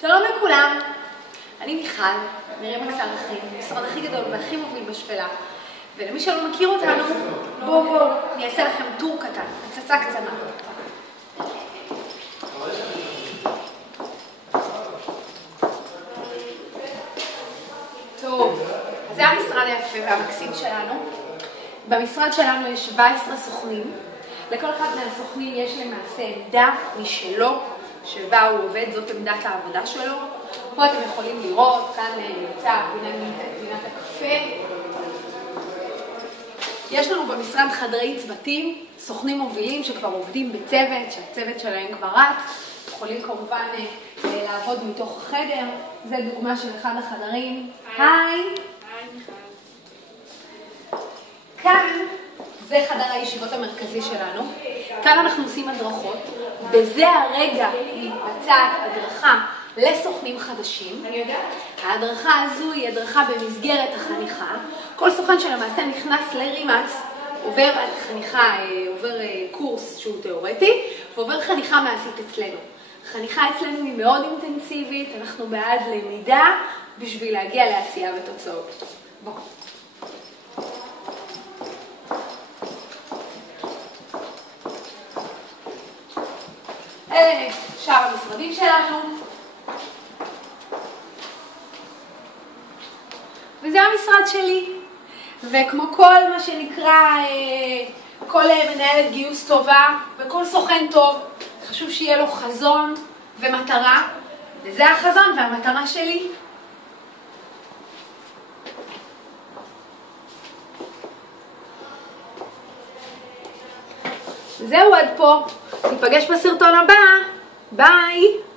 שלום לכולם, אני מיכל, מרים אקסרחי, המשרד הכי גדול והכי מוביל בשפלה. ולמי שלא מכיר אותנו, בואו, אני אעשה לכם טור קטן, הצצה קצנה. טוב, אז זה המשרד היפה והמקסים שלנו. במשרד שלנו יש 17 סוכנים. לכל אחד מהסוכנים יש למעשה עמדה משלו, שבה הוא עובד, זאת עמדת העבודה שלו. פה אתם יכולים לראות, כאן נמצא פינת הקפה. יש לנו במשרד חדרי צוותים, סוכנים מובילים שכבר עובדים בצוות, שהצוות שלהם כבר רץ. יכולים כמובן לעבוד מתוך החדר. זה דוגמה של אחד החדרים. היי. כאן זה חדר הישיבות המרכזי שלנו. כאן אנחנו עושים הדרכות. בזה הרגע מתבצעת הדרכה לסוכנים חדשים. ההדרכה הזו היא הדרכה במסגרת החניכה. כל סוכן שלמעשה נכנס לרימאקס, עובר קורס שהוא תיאורטי, ועובר חניכה מעשית אצלנו. חניכה אצלנו היא מאוד אינטנסיבית, אנחנו בעד למידה בשביל להגיע לעשייה ותוצאות. בואו. אלה שאר המשרדים שלנו. וזה המשרד שלי. וכמו כל מה שנקרא, כל מנהלת גיוס טובה וכל סוכן טוב, חשוב שיהיה לו חזון ומטרה. וזה החזון והמטרה שלי. זהו עד פה. ניפגש בסרטון הבא. ביי!